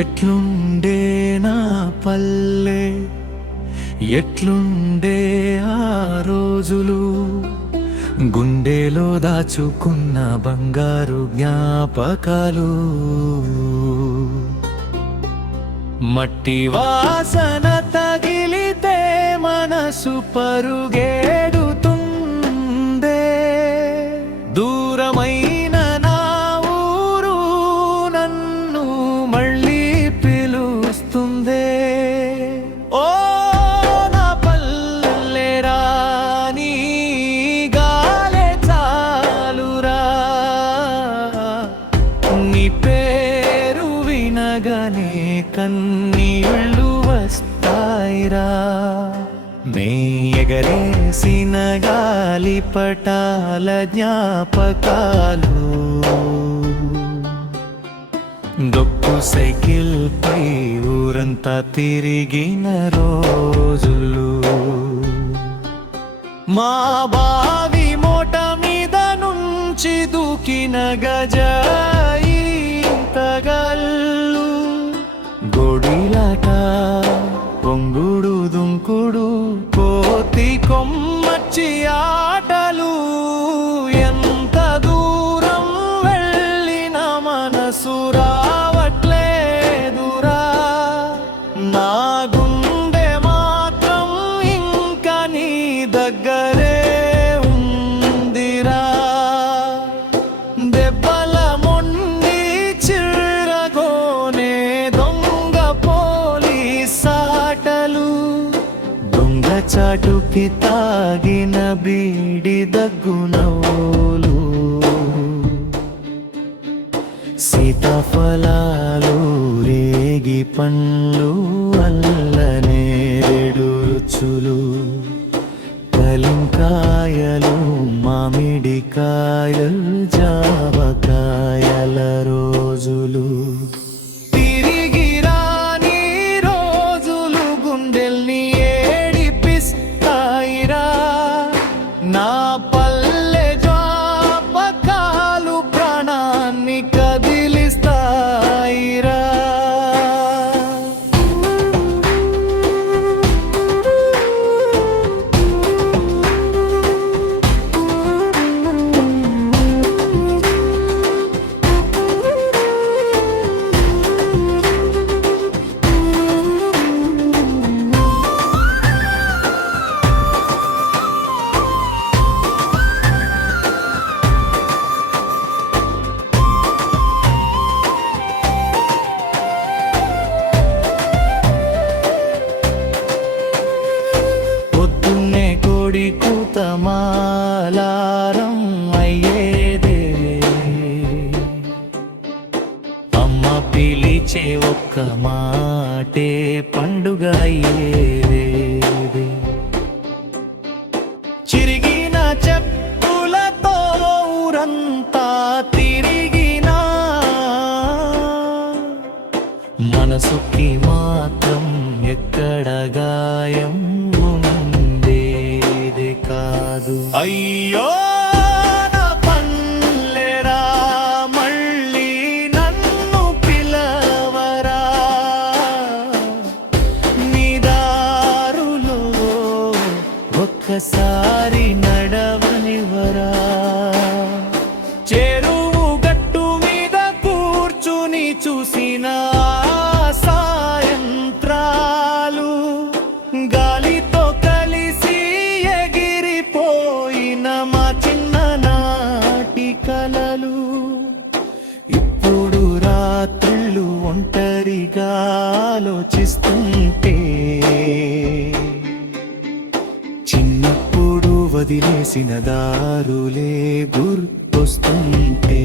ఎట్లుండే నా పల్లె, ఎట్లుండే ఆ రోజులు, గుండెలో దాచుకున్న బంగారు జ్ఞాపకాలు. మట్టి వాసన తగిలితే మనసు పరుగేడుతుందే, దూరమైన నా ఊరు నన్ను మళ్ళీ పిలుస్తుందే. ఓ నా పల్లెరా, నీ గాలే చాలురా, నీ పేరు వినగనే కన్నీళ్ళు వస్తాయిరా. నే ఎగరేసిన గాలిపటాల జ్ఞాపకాలు, డొక్కు సైకిల్ పై ఊరంతా తిరిగిన రోజులు, మా బావి మోట మీద నుంచి దూకిన గజాయి తగల్లు, గొడిలాట, పొంగుడు దుంకుడు, కోతి కొమ్మచ్చి ఆటలు. ఎంత దూరం వెళ్ళిన మనసు రావట్లేదురా, నా గుండె మాత్రం ఇంకా నీ దగ్గరే ఉందిరా. దెబ్బల మొండి చిరగోనే దొంగ పోలీసాటలు, దొంగ చాటుకి తాగిన బీడి దగ్గునవ్వులు, సీతాఫలాలు రేగి పండ్లు అల్లనేరేడు రుచులు, కలింకాయలు మామిడికాయలు జామకాయల రోజులు. తిరిగి రాని రోజులు గుండెల్ని ఏడిపిస్తాయిరా, నా పల్లె జ్ఞాపకాలు ప్రాణాన్ని కదిలిస్తాయిరా. పొద్దున్నే కోడి కూతమాలారం అయ్యేదే, అమ్మ పిలిచే ఒక్క మాటే పండుగ అయ్యేదే. చిరిగిన చెప్పులతో ఊరంతా తిరిగినా, మనసుకి మాత్రం ఎక్కడ గాయం ఉండేది కాదు. అయ్యో నా పల్లెరా, మళ్ళీ నన్ను పిలవరా, నీ దారులో ఒక్కసారి నడవనివరా. చెరువు గట్టు మీద కూర్చుని చూసిన సాయంత్రాలు, గాలితో కలిసి ఎగిరిపోయిన మా చిన్ననాటి కలలు. ఇప్పుడు రాత్రులు ఒంటరిగా ఆలోచిస్తుంటే, చిన్నప్పుడు వదిలేసిన దారులే గుర్తొస్తుంటే,